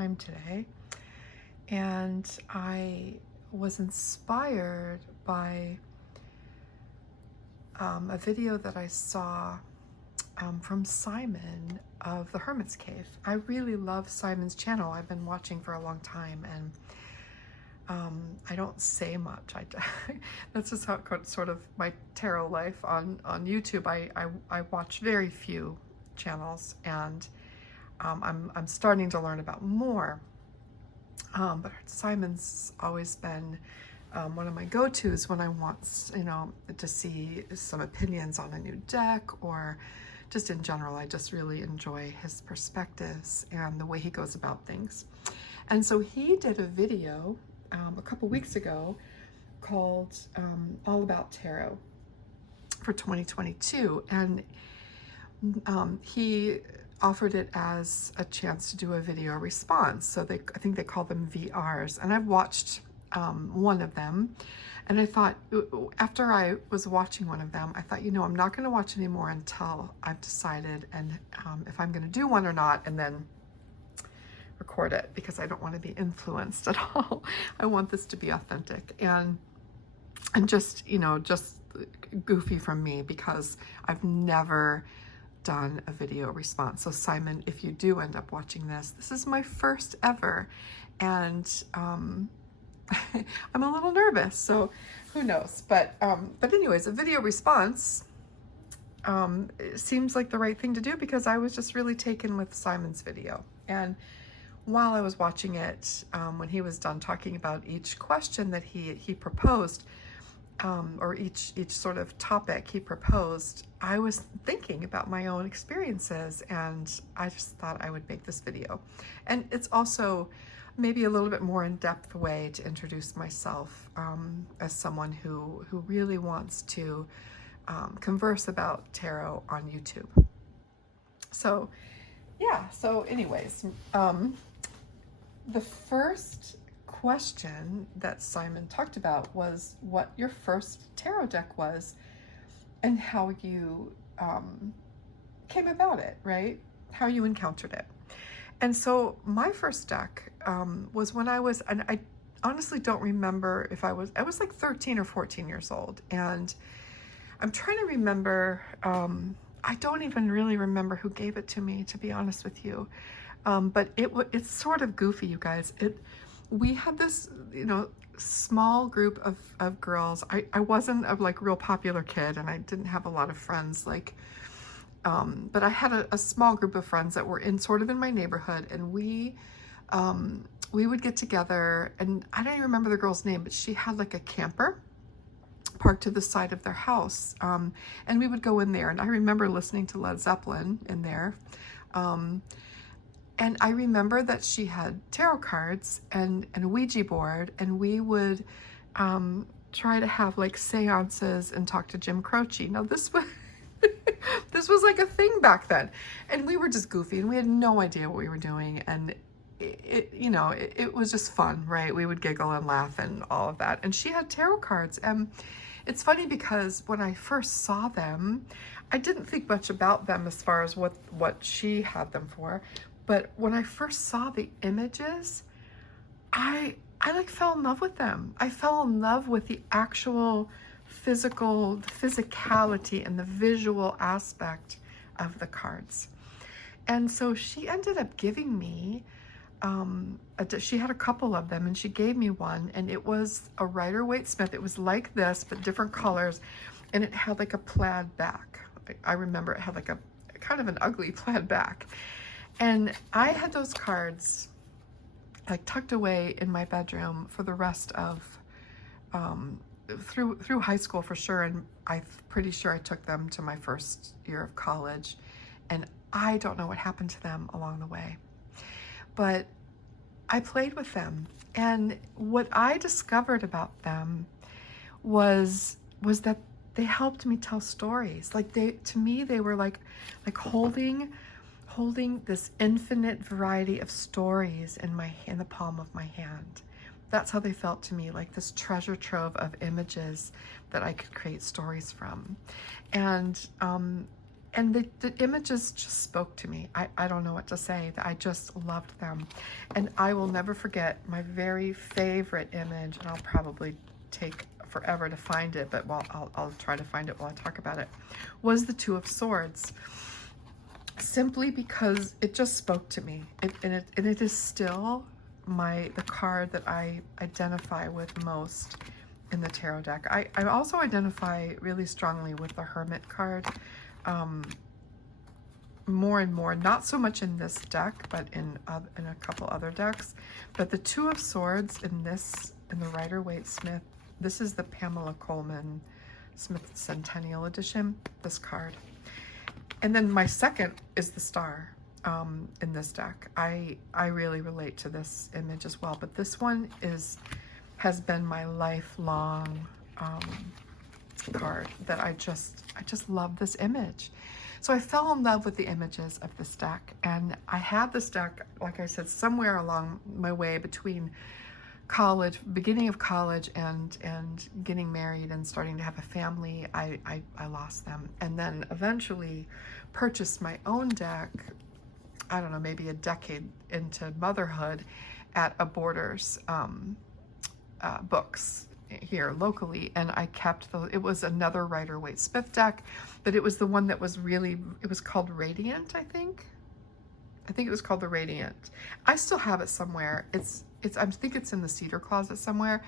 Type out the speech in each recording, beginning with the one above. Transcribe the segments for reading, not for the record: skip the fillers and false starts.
time today, and I was inspired by a video that I saw from Simon of the Hermit's Cave. I really love Simon's channel. I've been watching for a long time, and I don't say much. That's just how sort of my tarot life on YouTube. I watch very few channels, and I'm starting to learn about more. But Simon's always been one of my go-tos when I want, to see some opinions on a new deck, or just in general. I just really enjoy his perspectives and the way he goes about things. And so he did a video a couple weeks ago called All About Tarot for 2022, and he offered it as a chance to do a video response. So I think they call them VRs, and I've watched one of them, and I thought, after I was watching one of them, I thought, I'm not going to watch any more until I've decided and if I'm going to do one or not, and then record it, because I don't want to be influenced at all. I want this to be authentic and just goofy from me, because I've never done a video response. So Simon, if you do end up watching this is my first ever, and I'm a little nervous, so who knows. But anyways, a video response seems like the right thing to do, because I was just really taken with Simon's video. And while I was watching it, when he was done talking about each question that he proposed, or each sort of topic he proposed, I was thinking about my own experiences, and I just thought I would make this video. And it's also maybe a little bit more in-depth way to introduce myself as someone who really wants to converse about tarot on YouTube. So yeah, so anyways, the first question that Simon talked about was what your first tarot deck was and how you came about it, right? How you encountered it. And so my first deck was when I was, and I honestly don't remember if I was like 13 or 14 years old. And I'm trying to remember, I don't even really remember who gave it to me, to be honest with you. But it's sort of goofy, you guys. We had this, small group of girls. I wasn't a real popular kid, and I didn't have a lot of friends, but I had a small group of friends that were in my neighborhood, and we would get together, and I don't even remember the girl's name, but she had like a camper parked to the side of their house, and we would go in there, and I remember listening to Led Zeppelin in there. And I remember that she had tarot cards and a Ouija board, and we would try to have seances and talk to Jim Croce. Now this was this was like a thing back then, and we were just goofy, and we had no idea what we were doing, and it was just fun, right? We would giggle and laugh and all of that. And she had tarot cards, and it's funny because when I first saw them, I didn't think much about them as far as what she had them for. But when I first saw the images, I fell in love with them. I fell in love with the actual physicality and the visual aspect of the cards. And so she ended up giving me, she had a couple of them, and she gave me one, and it was a Rider-Waite Smith. It was like this, but different colors, and it had like a plaid back. I remember it had like a kind of an ugly plaid back. And I had those cards tucked away in my bedroom for the rest of, through high school for sure. And I'm pretty sure I took them to my first year of college. And I don't know what happened to them along the way. But I played with them. And what I discovered about them was that they helped me tell stories. To me, they were like holding this infinite variety of stories in the palm of my hand. That's how they felt to me, like this treasure trove of images that I could create stories from. And And the images just spoke to me. I don't know what to say. I just loved them. And I will never forget my very favorite image, and I'll probably take forever to find it, but I'll try to find it while I talk about it, was the Two of Swords. Simply because it just spoke to me. And it is still the card that I identify with most in the tarot deck. I also identify really strongly with the Hermit card. More and more, not so much in this deck, but in a couple other decks. But the Two of Swords in the Rider-Waite-Smith, this is the Pamela Coleman Smith Centennial Edition, this card. And then my second is the Star in this deck. I really relate to this image as well, but this one has been my lifelong card that I just love this image. So I fell in love with the images of this deck, and I had this deck, like I said, somewhere along my way between college, beginning of college, and getting married and starting to have a family. I lost them, and then eventually purchased my own deck, I don't know, maybe a decade into motherhood at a Borders books here locally, and I kept it was another Rider-Waite-Smith deck, but it was the one that was it was called Radiant, I think it was called the Radiant. I still have it somewhere. I think it's in the cedar closet somewhere,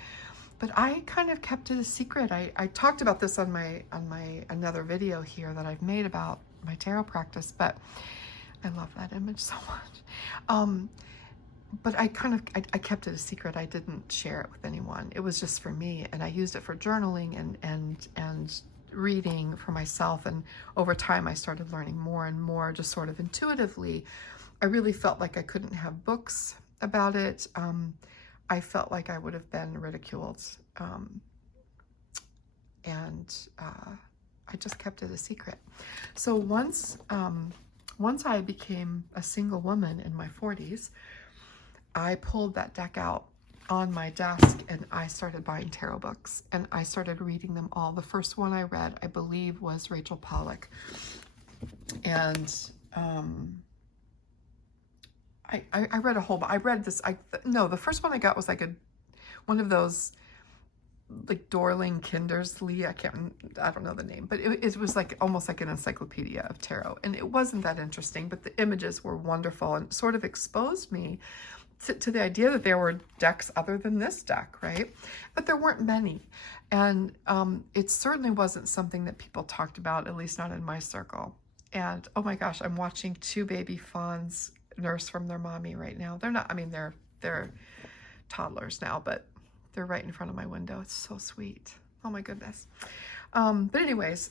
but I kind of kept it a secret. I talked about this on my another video here that I've made about my tarot practice, but I love that image so much. But I kept it a secret. I didn't share it with anyone. It was just for me, and I used it for journaling and reading for myself. And over time, I started learning more and more, just sort of intuitively. I really felt like I couldn't have books about it. I felt like I would have been ridiculed, and I just kept it a secret. So once I became a single woman in my 40s, I pulled that deck out on my desk and I started buying tarot books, and I started reading them all. The first one I read, I believe, was Rachel Pollack. And I read a whole, I read this, no, the first one I got was like one of those like Dorling Kindersley, I don't know the name, but it was like almost like an encyclopedia of tarot. And it wasn't that interesting, but the images were wonderful and sort of exposed me to the idea that there were decks other than this deck, right? But there weren't many. And it certainly wasn't something that people talked about, at least not in my circle. And oh my gosh, I'm watching two baby fawns nurse from their mommy right now. They're not, I mean, they're toddlers now, but they're right in front of my window. It's so sweet. Oh my goodness. But anyways,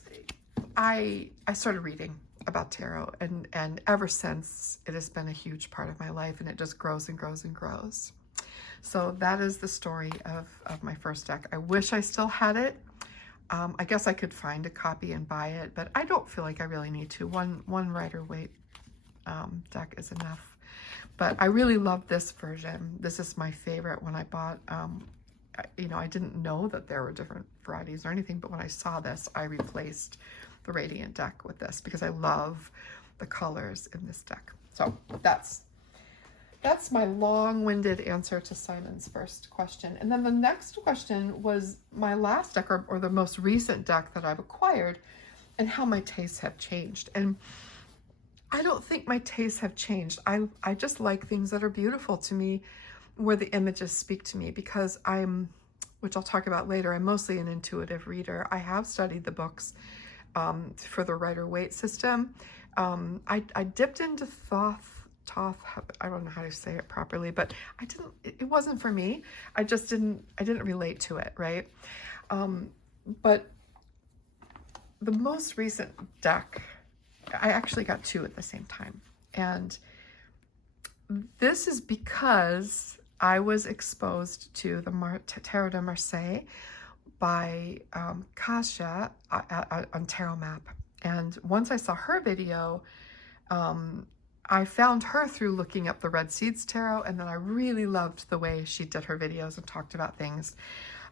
I started reading about tarot, and ever since, it has been a huge part of my life, and it just grows and grows and grows. So that is the story of my first deck. I wish I still had it. I guess I could find a copy and buy it, but I don't feel like I really need to. One Rider-Waite deck is enough. But I really love this version. This is my favorite. When I bought, you know, I didn't know that there were different varieties or anything, but when I saw this, I replaced the Radiant deck with this because I love the colors in this deck. So that's my long-winded answer to Simon's first question. And then the next question was my last deck, or the most recent deck that I've acquired, and how my tastes have changed. And I don't think my tastes have changed. I just like things that are beautiful to me, where the images speak to me, because which I'll talk about later, I'm mostly an intuitive reader. I have studied the books for the Rider-Waite system. I dipped into Thoth, I don't know how to say it properly, but it wasn't for me. I didn't relate to it, right? But the most recent deck, I actually got two at the same time. And this is because I was exposed to the Tarot de Marseille by Kasia on Tarot Map. And once I saw her video, I found her through looking up the Red Seeds Tarot, and then I really loved the way she did her videos and talked about things.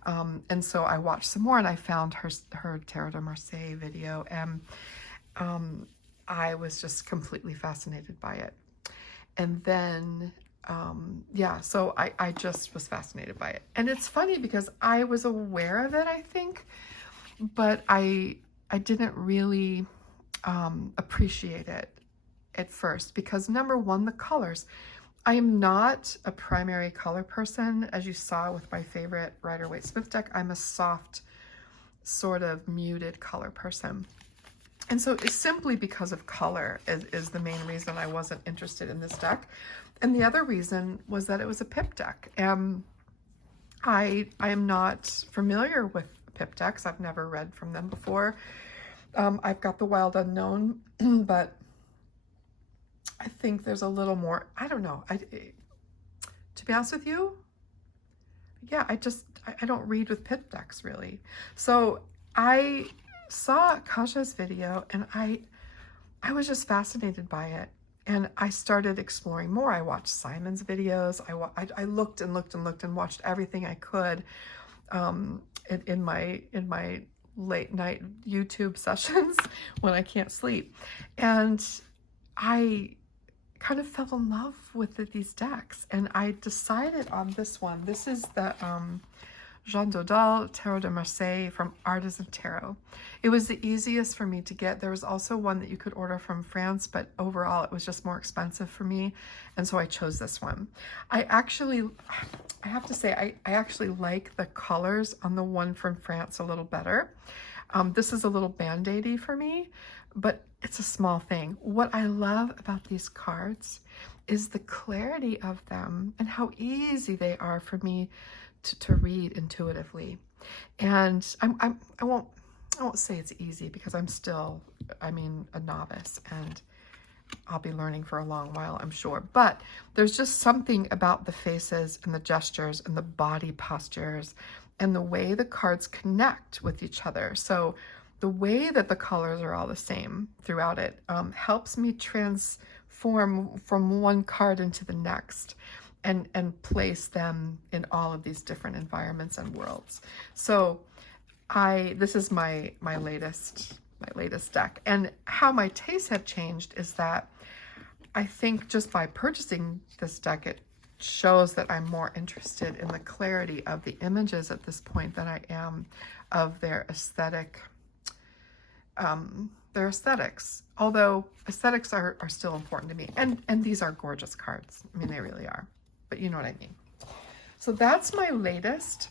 And so I watched some more, and I found her Tarot de Marseille video. And I was just completely fascinated by it. And then, yeah, so I just was fascinated by it. And it's funny because I was aware of it, I think, but I didn't really appreciate it at first because number one, the colors. I am not a primary color person, as you saw with my favorite Rider-Waite Smith deck. I'm a soft, sort of muted color person. And so it's simply because of color is the main reason I wasn't interested in this deck. And the other reason was that it was a pip deck. And I am not familiar with pip decks. I've never read from them before. I've got the Wild Unknown, but I think there's a little more, I don't know. To be honest with you, yeah, I don't read with pip decks really. So I saw Kaja's video and I was just fascinated by it. And I started exploring more. I watched Simon's videos. I looked and looked and looked and watched everything I could in my late night YouTube sessions when I can't sleep. And I kind of fell in love with these decks. And I decided on this one. This is the Jean Dodal Tarot de Marseille from Artisan Tarot. It was the easiest for me to get. There was also one that you could order from France, but overall it was just more expensive for me. And so I chose this one. I have to say, I actually like the colors on the one from France a little better. This is a little band-aidy for me, but it's a small thing. What I love about these cards is the clarity of them and how easy they are for me to read intuitively. And I won't say it's easy because I'm still, a novice, and I'll be learning for a long while, I'm sure. But there's just something about the faces and the gestures and the body postures and the way the cards connect with each other. So the way that the colors are all the same throughout it helps me transform from one card into the next and place them in all of these different environments and worlds. So this is my latest deck. And how my tastes have changed is that I think just by purchasing this deck, it shows that I'm more interested in the clarity of the images at this point than I am of their aesthetics. Although aesthetics are still important to me. And these are gorgeous cards. I mean, they really are. But you know what I mean. So that's my latest.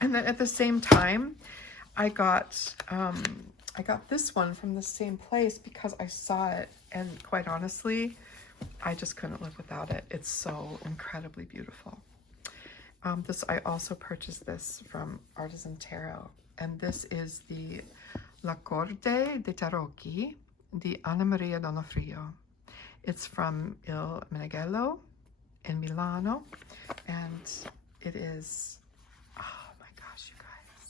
And then at the same time, I got this one from the same place because I saw it, and quite honestly, I just couldn't live without it. It's so incredibly beautiful. I also purchased this from Artisan Tarot, and this is the La Corte dei Tarocchi di Anna Maria Donofrio. It's from Il Meneghello in Milano, and it is, oh my gosh, you guys,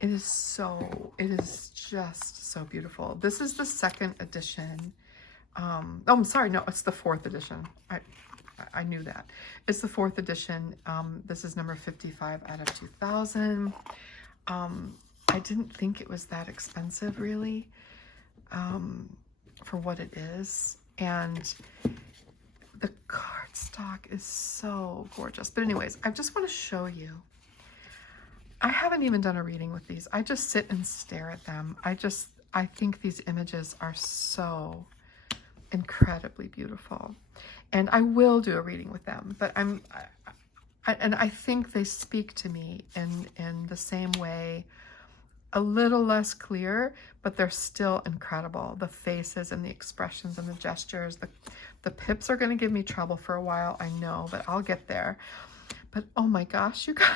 it is just so beautiful. This is the second edition. Oh, I'm sorry, no, it's the fourth edition. I knew that. It's the fourth edition. This is number 55 out of 2000. I didn't think it was that expensive, really, for what it is. And the cardstock is so gorgeous. But anyways, I just want to show you. I haven't even done a reading with these. I just sit and stare at them. I think these images are so incredibly beautiful. And I will do a reading with them, but I think they speak to me in the same way, a little less clear, but they're still incredible. The faces and the expressions and the gestures. The pips are going to give me trouble for a while, I know, but I'll get there. But oh my gosh, you guys,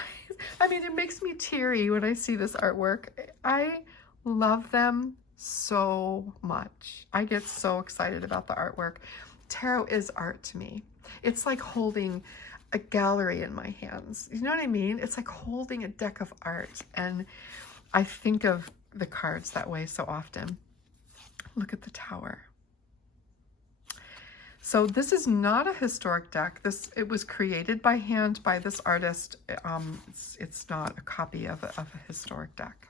I mean, it makes me teary when I see this artwork. I love them so much. I get so excited about the artwork. Tarot is art to me. It's like holding a gallery in my hands. You know what I mean? It's like holding a deck of art. And I think of the cards that way so often. Look at the Tower. So this is not a historic deck. It was created by hand by this artist. It's not a copy of a historic deck.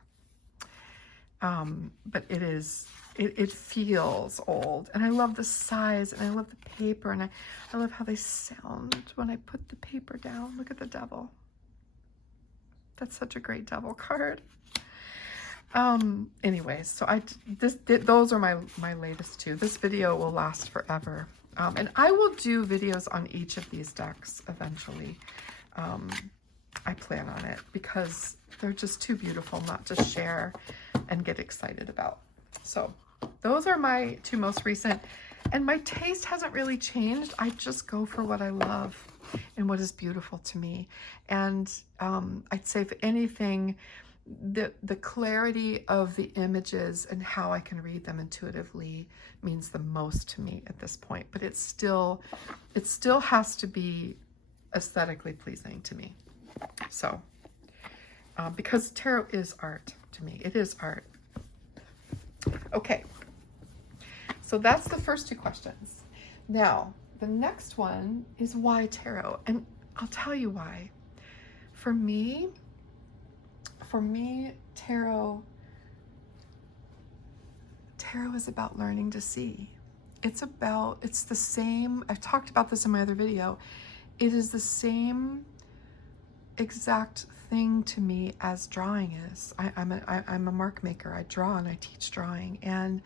But it feels old, and I love the size, and I love the paper, and I love how they sound when I put the paper down. Look at the devil. That's such a great devil card. Anyways, so those are my latest two. This video will last forever. And I will do videos on each of these decks eventually. I plan on it because they're just too beautiful not to share and get excited about. So those are my two most recent, and my taste hasn't really changed. I just go for what I love and what is beautiful to me. And I'd say, if anything, the clarity of the images and how I can read them intuitively means the most to me at this point. But it still has to be aesthetically pleasing to me. So, because tarot is art to me. It is art. Okay. So that's the first two questions. Now, the next one is why tarot? And I'll tell you why. For me, tarot is about learning to see. It's the same, I've talked about this in my other video. It is the same exact thing to me as drawing is. I'm a mark maker. I draw and I teach drawing, and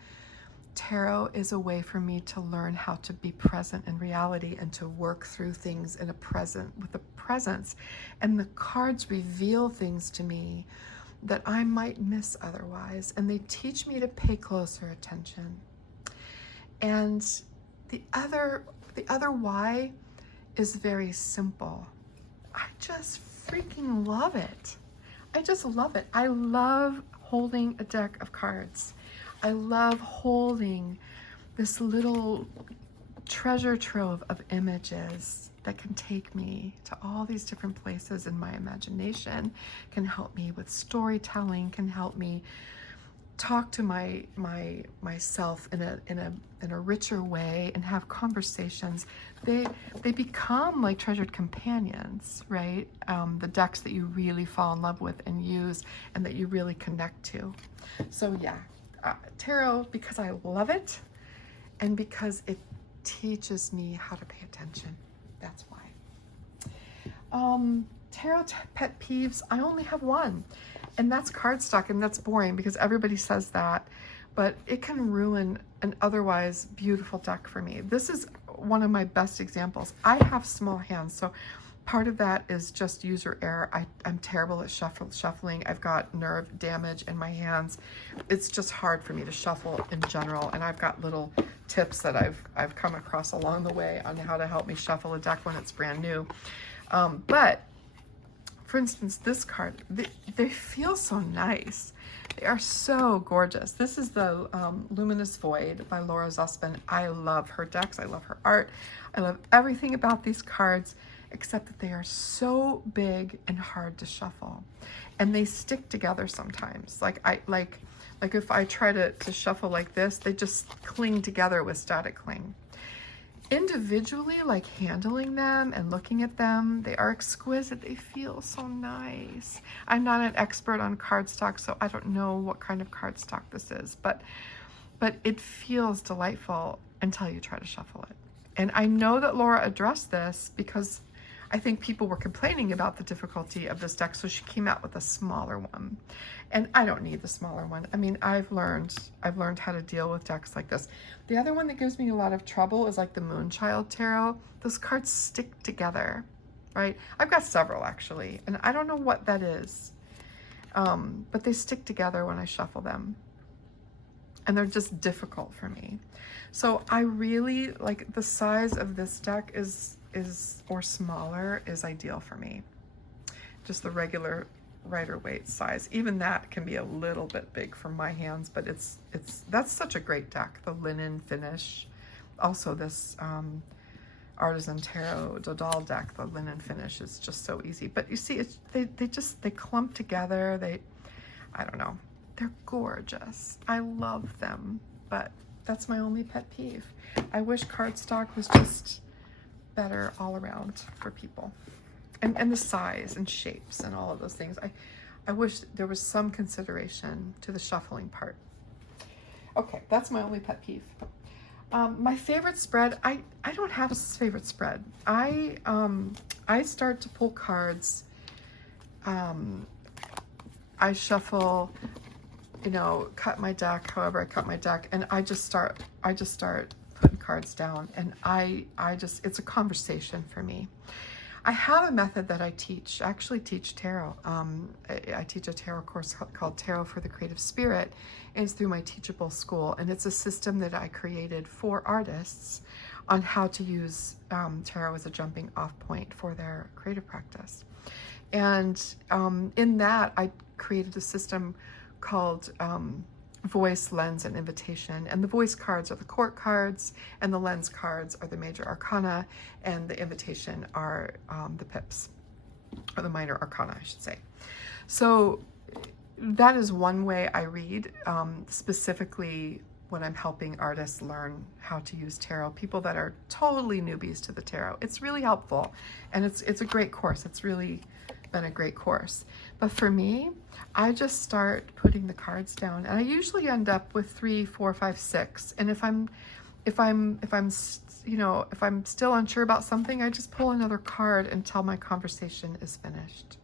tarot is a way for me to learn how to be present in reality and to work through things with a presence. And the cards reveal things to me that I might miss otherwise, and they teach me to pay closer attention. And the other why is very simple. I just freaking love it. I just love it. I love holding a deck of cards. I love holding this little treasure trove of images that can take me to all these different places in my imagination, can help me with storytelling, can help me talk to myself in a richer way and have conversations. They become like treasured companions, right? The decks that you really fall in love with and use, and that you really connect to. So yeah, tarot, because I love it, and because it teaches me how to pay attention. That's why. Tarot pet peeves, I only have one, and that's cardstock, and that's boring because everybody says that, but it can ruin an otherwise beautiful deck for me. This is one of my best examples. I have small hands, so part of that is just user error. I'm terrible at shuffling. I've got nerve damage in my hands. It's just hard for me to shuffle in general, and I've got little tips that I've come across along the way on how to help me shuffle a deck when it's brand new. But for instance, this card, they feel so nice. They are so gorgeous. This is the Luminous Void by Laura Zussman. I love her decks. I love her art. I love everything about these cards, except that they are so big and hard to shuffle, and they stick together sometimes. Like if I try to shuffle like this, they just cling together with static cling. Individually, like handling them and looking at them, they are exquisite. They feel so nice. I'm not an expert on cardstock, so I don't know what kind of cardstock this is, but it feels delightful until you try to shuffle it. And I know that Laura addressed this because I think people were complaining about the difficulty of this deck, so she came out with a smaller one. And I don't need the smaller one. I mean, I've learned how to deal with decks like this. The other one that gives me a lot of trouble is like the Moonchild Tarot. Those cards stick together, right? I've got several actually, and I don't know what that is. But they stick together when I shuffle them, and they're just difficult for me. So I really like the size of this deck or smaller is ideal for me. Just the regular Rider-Waite size. Even that can be a little bit big for my hands, but that's such a great deck. The linen finish. Also this Artisan Tarot Dodal deck, the linen finish is just so easy. But you see, they clump together. I don't know. They're gorgeous. I love them, but that's my only pet peeve. I wish cardstock was just better all around for people. And the size and shapes and all of those things. I wish there was some consideration to the shuffling part. Okay, that's my only pet peeve. My favorite spread, I don't have a favorite spread. I start to pull cards. I shuffle, you know, cut my deck, however I cut my deck, and I just start putting cards down, and it's a conversation for me. I have a method that I teach. I actually teach tarot. I teach a tarot course called Tarot for the Creative Spirit, and it's through my Teachable School, and it's a system that I created for artists on how to use tarot as a jumping off point for their creative practice. And in that, I created a system called Voice, Lens, and Invitation. And the voice cards are the court cards, and the lens cards are the major arcana, and the invitation are the pips, or the minor arcana, I should say. So that is one way I read, specifically when I'm helping artists learn how to use tarot, people that are totally newbies to the tarot. It's really helpful, and it's a great course. It's really been a great course. But for me, I just start putting the cards down, and I usually end up with 3, 4, 5, 6. And if I'm still unsure about something, I just pull another card until my conversation is finished.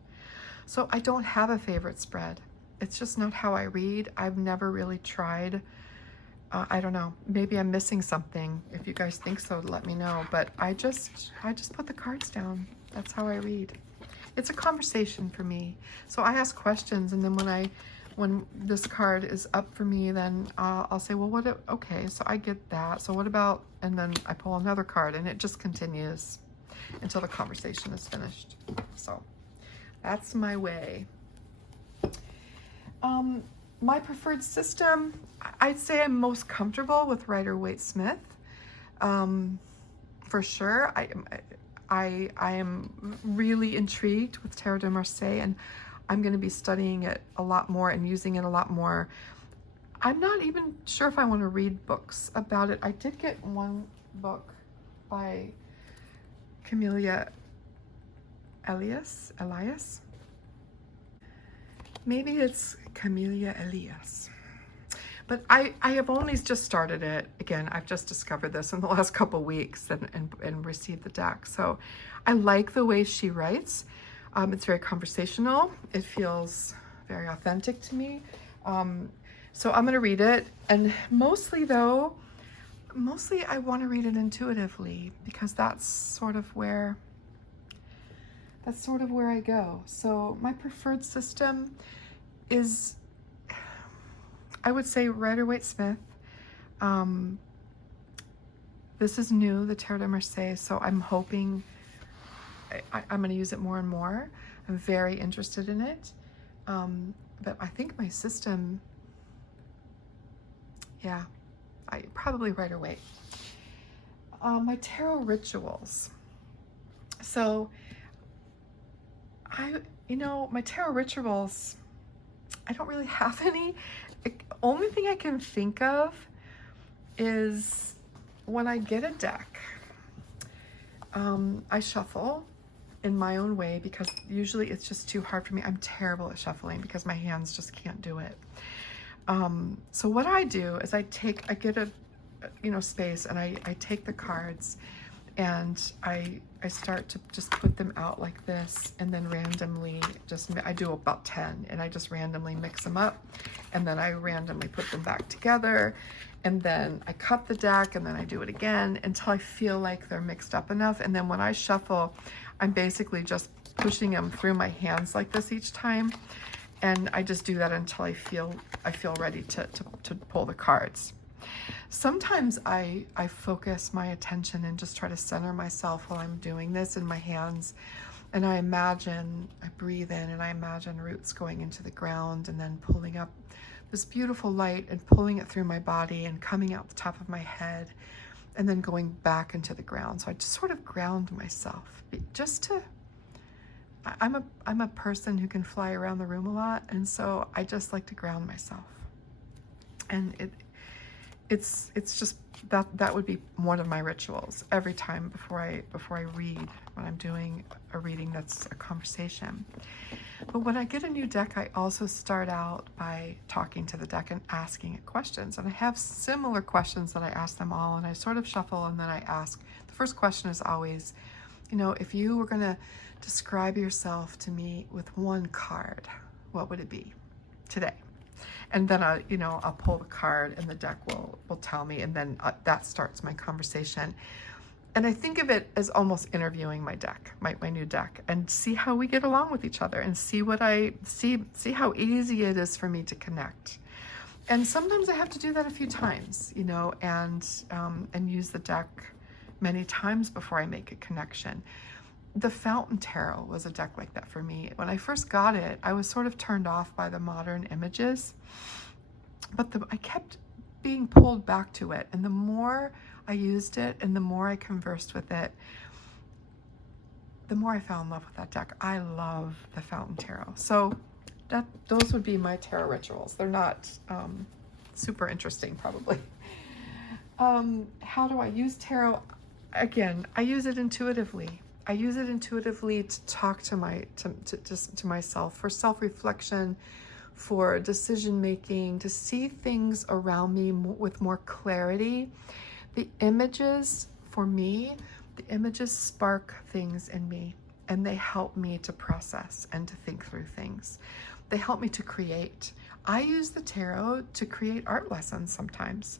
So I don't have a favorite spread. It's just not how I read. I've never really tried. I don't know. Maybe I'm missing something. If you guys think so, let me know. But I just put the cards down. That's how I read. It's a conversation for me. So I ask questions, and then when this card is up for me, then I'll say, well, okay, so I get that. So what about, and then I pull another card, and it just continues until the conversation is finished. So that's my way. My preferred system, I'd say I'm most comfortable with Rider-Waite-Smith. For sure. I am really intrigued with Tarot de Marseille, and I'm going to be studying it a lot more and using it a lot more. I'm not even sure if I want to read books about it. I did get one book by Camellia Elias. Maybe it's Camellia Elias. But I have only just started it. Again, I've just discovered this in the last couple weeks and received the deck. So I like the way she writes. It's very conversational. It feels very authentic to me. So I'm going to read it. And mostly I want to read it intuitively, because that's sort of where I go. So my preferred system is, I would say, Rider-Waite-Smith. This is new, the Tarot de Marseille, so I'm hoping I'm going to use it more and more. I'm very interested in it. But I think my system, yeah, I probably Rider-Waite. My tarot rituals. So my tarot rituals, I don't really have any. The only thing I can think of is when I get a deck, I shuffle in my own way, because usually it's just too hard for me. I'm terrible at shuffling because my hands just can't do it. So what I do is I get a space, and I take the cards, and I start to just put them out like this, and then randomly I do about 10, and I just randomly mix them up, and then I randomly put them back together, and then I cut the deck, and then I do it again until I feel like they're mixed up enough. And then when I shuffle, I'm basically just pushing them through my hands like this each time, and I just do that until I feel ready to pull the cards. Sometimes I focus my attention and just try to center myself while I'm doing this in my hands, and I breathe in, and I imagine roots going into the ground, and then pulling up this beautiful light and pulling it through my body and coming out the top of my head, and then going back into the ground. So I just sort of ground myself, I'm a person who can fly around the room a lot, and so I just like to ground myself. And it's just that would be one of my rituals every time before I read when I'm doing a reading that's a conversation. But when I get a new deck, I also start out by talking to the deck and asking it questions. And I have similar questions that I ask them all, and I sort of shuffle and then I ask. The first question is always, if you were going to describe yourself to me with one card, what would it be today? And then I'll pull the card and the deck will tell me, and then that starts my conversation. And I think of it as almost interviewing my deck, my new deck, and see how we get along with each other, and see what I see how easy it is for me to connect. And sometimes I have to do that a few times, and use the deck many times before I make a connection. The Fountain Tarot was a deck like that for me. When I first got it, I was sort of turned off by the modern images, but I kept being pulled back to it. And the more I used it and the more I conversed with it, the more I fell in love with that deck. I love the Fountain Tarot. So those would be my tarot rituals. They're not super interesting, probably. How do I use tarot? Again, I use it intuitively. I use it intuitively to talk to myself, for self-reflection, for decision making, to see things around me with more clarity. The images, for me, the images spark things in me, and they help me to process and to think through things. They help me to create. I use the tarot to create art lessons sometimes.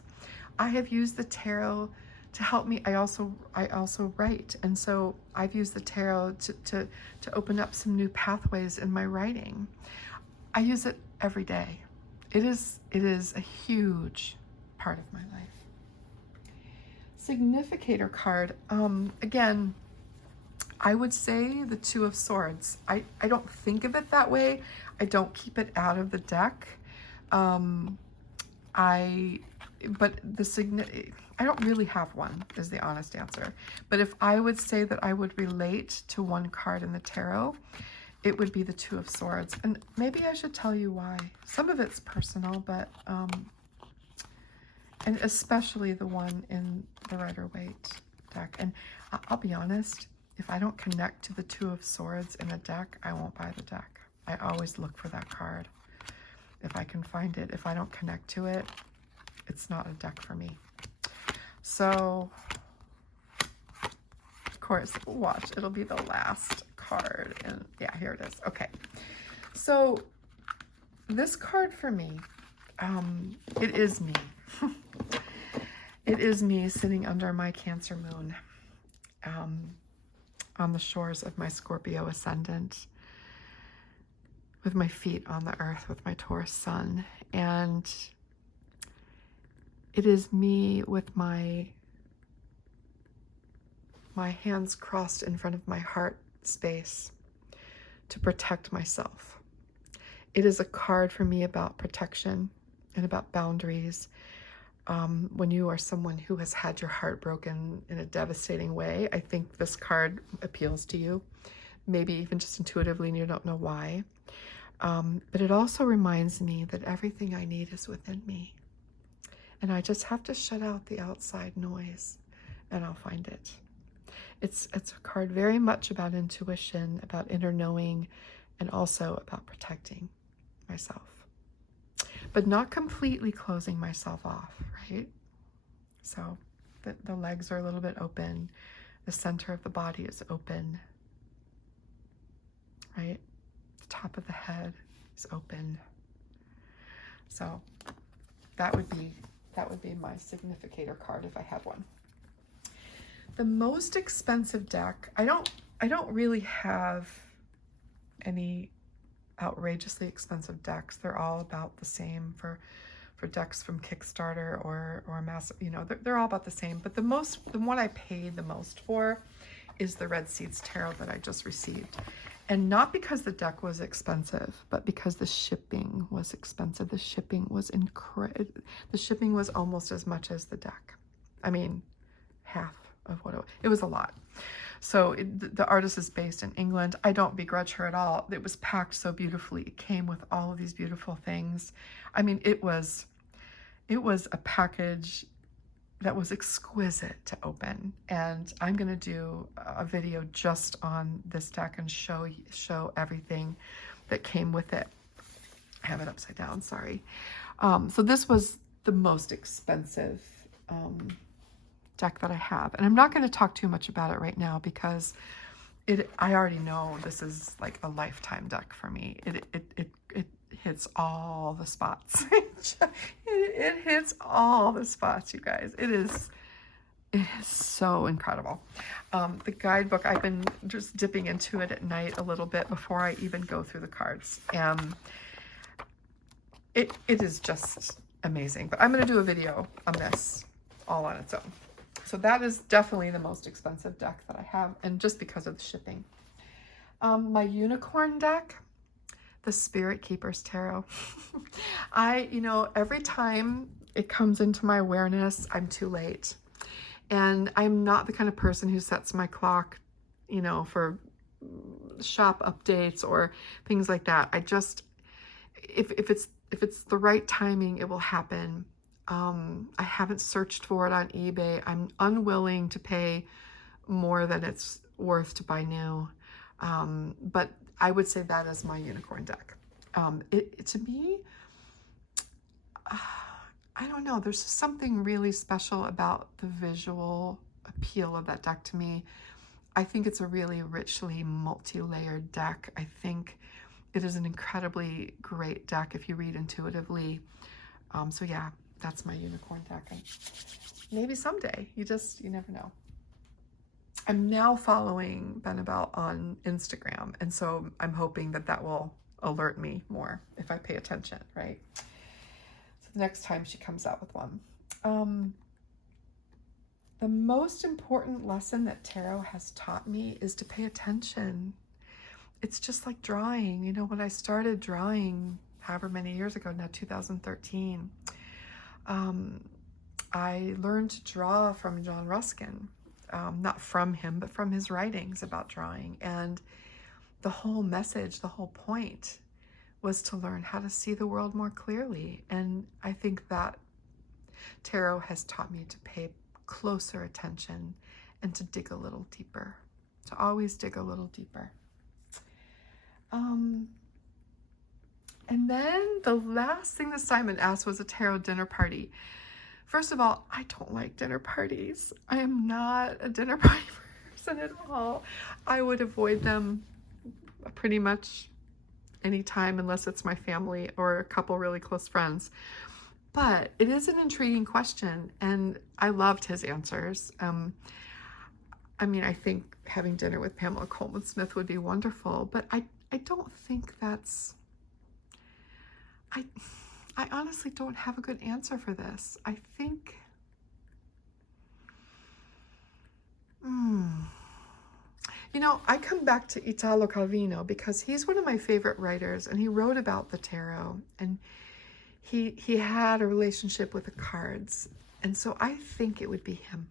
I have used the tarot to help me. I also write, and so I've used the tarot to open up some new pathways in my writing. I use it every day. It is a huge part of my life. Significator card. Again, I would say the Two of Swords. I don't think of it that way. I don't keep it out of the deck. I don't really have one, is the honest answer. But if I would say that I would relate to one card in the tarot, it would be the Two of Swords. And maybe I should tell you why. Some of it's personal, but and especially the one in the Rider-Waite deck. And I'll be honest, if I don't connect to the Two of Swords in a deck, I won't buy the deck. I always look for that card if I can find it. If I don't connect to it, it's not a deck for me. So, of course, watch, it'll be the last card. And yeah, here it is. Okay. So this card for me, it is me. It is me sitting under my Cancer moon, on the shores of my Scorpio ascendant, with my feet on the earth with my Taurus sun. And it is me with my hands crossed in front of my heart space to protect myself. It is a card for me about protection and about boundaries. When you are someone who has had your heart broken in a devastating way, I think this card appeals to you, maybe even just intuitively, and you don't know why. But it also reminds me that everything I need is within me. And I just have to shut out the outside noise, and I'll find it. It's a card very much about intuition, about inner knowing, and also about protecting myself. But not completely closing myself off, right? So the legs are a little bit open. The center of the body is open, right? The top of the head is open. So that would be my significator card if I had one. The most expensive deck, I don't really have any outrageously expensive decks. They're all about the same for decks from Kickstarter or massive, they're all about the same. But the one I paid the most for is the Red Seeds Tarot that I just received. And not because the deck was expensive, but because the shipping was expensive. The shipping was incredible. The shipping was almost as much as the deck. I mean, half of what it was a lot. So the artist is based in England. I don't begrudge her at all. It was packed so beautifully. It came with all of these beautiful things. I mean, it was a package that was exquisite to open. And I'm going to do a video just on this deck and show everything that came with it. I have it upside down, sorry. So this was the most expensive deck that I have. And I'm not going to talk too much about it right now because I already know this is like a lifetime deck for me. It hits all the spots. It hits all the spots, you guys. It is so incredible. The guidebook, I've been just dipping into it at night a little bit before I even go through the cards. And it is just amazing. But I'm going to do a video on this all on its own. So that is definitely the most expensive deck that I have, and just because of the shipping. My unicorn deck, the Spirit Keepers Tarot. Every time it comes into my awareness, I'm too late. And I'm not the kind of person who sets my clock, for shop updates or things like that. I just, if it's the right timing, it will happen. I haven't searched for it on eBay. I'm unwilling to pay more than it's worth to buy new. But I would say that is my unicorn deck. To me, I don't know, there's something really special about the visual appeal of that deck to me. I think it's a really richly multi-layered deck. I think it is an incredibly great deck if you read intuitively. So yeah, that's my unicorn deck. And maybe someday, you never know. I'm now following Benabel on Instagram, and so I'm hoping that will alert me more if I pay attention, right? So the next time she comes out with one. The most important lesson that tarot has taught me is to pay attention. It's just like drawing. When I started drawing however many years ago now, 2013, I learned to draw from John Ruskin. Not from him, but from his writings about drawing. And the whole message, the whole point was to learn how to see the world more clearly. And I think that tarot has taught me to pay closer attention and to dig a little deeper, to always dig a little deeper. And then the last thing that Simon asked was a tarot dinner party. First of all, I don't like dinner parties. I am not a dinner party person at all. I would avoid them pretty much any time unless it's my family or a couple really close friends. But it is an intriguing question, and I loved his answers. I think having dinner with Pamela Coleman Smith would be wonderful, but I don't think that's... I honestly don't have a good answer for this. I think, I come back to Italo Calvino because he's one of my favorite writers, and he wrote about the tarot, and he had a relationship with the cards. And so I think it would be him,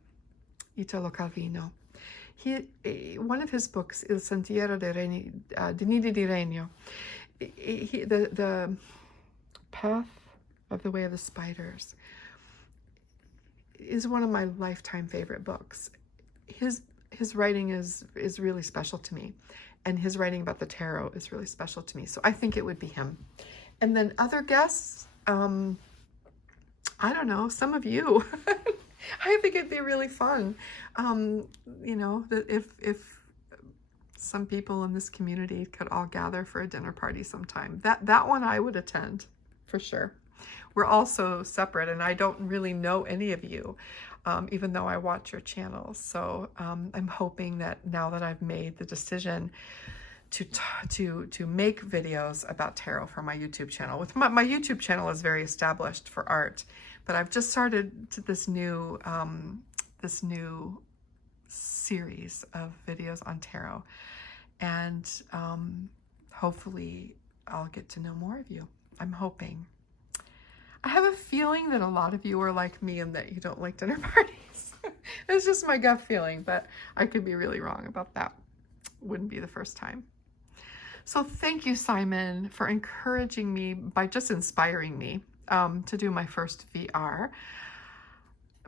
Italo Calvino. One of his books, Il Sentiero di Nidi di Regno, the Path of the Way of the Spiders, is one of my lifetime favorite books. His writing is really special to me, and his writing about the tarot is really special to me. So I think it would be him. And then other guests, I don't know, some of you. I think it'd be really fun. If some people in this community could all gather for a dinner party sometime. That one I would attend. For sure. We're also separate, and I don't really know any of you, even though I watch your channels. So I'm hoping that now that I've made the decision to make videos about tarot for my YouTube channel. With my YouTube channel is very established for art, but I've just started this new series of videos on tarot, and hopefully I'll get to know more of you. I'm hoping. I have a feeling that a lot of you are like me and that you don't like dinner parties. It's just my gut feeling, but I could be really wrong about that. Wouldn't be the first time. So thank you, Simon, for encouraging me by just inspiring me to do my first VR.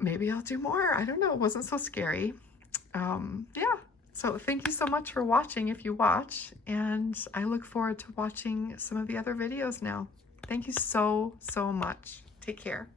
maybe I'll do more. I don't know. It wasn't so scary. Yeah. So thank you so much for watching if you watch, and I look forward to watching some of the other videos now. Thank you so, so much. Take care.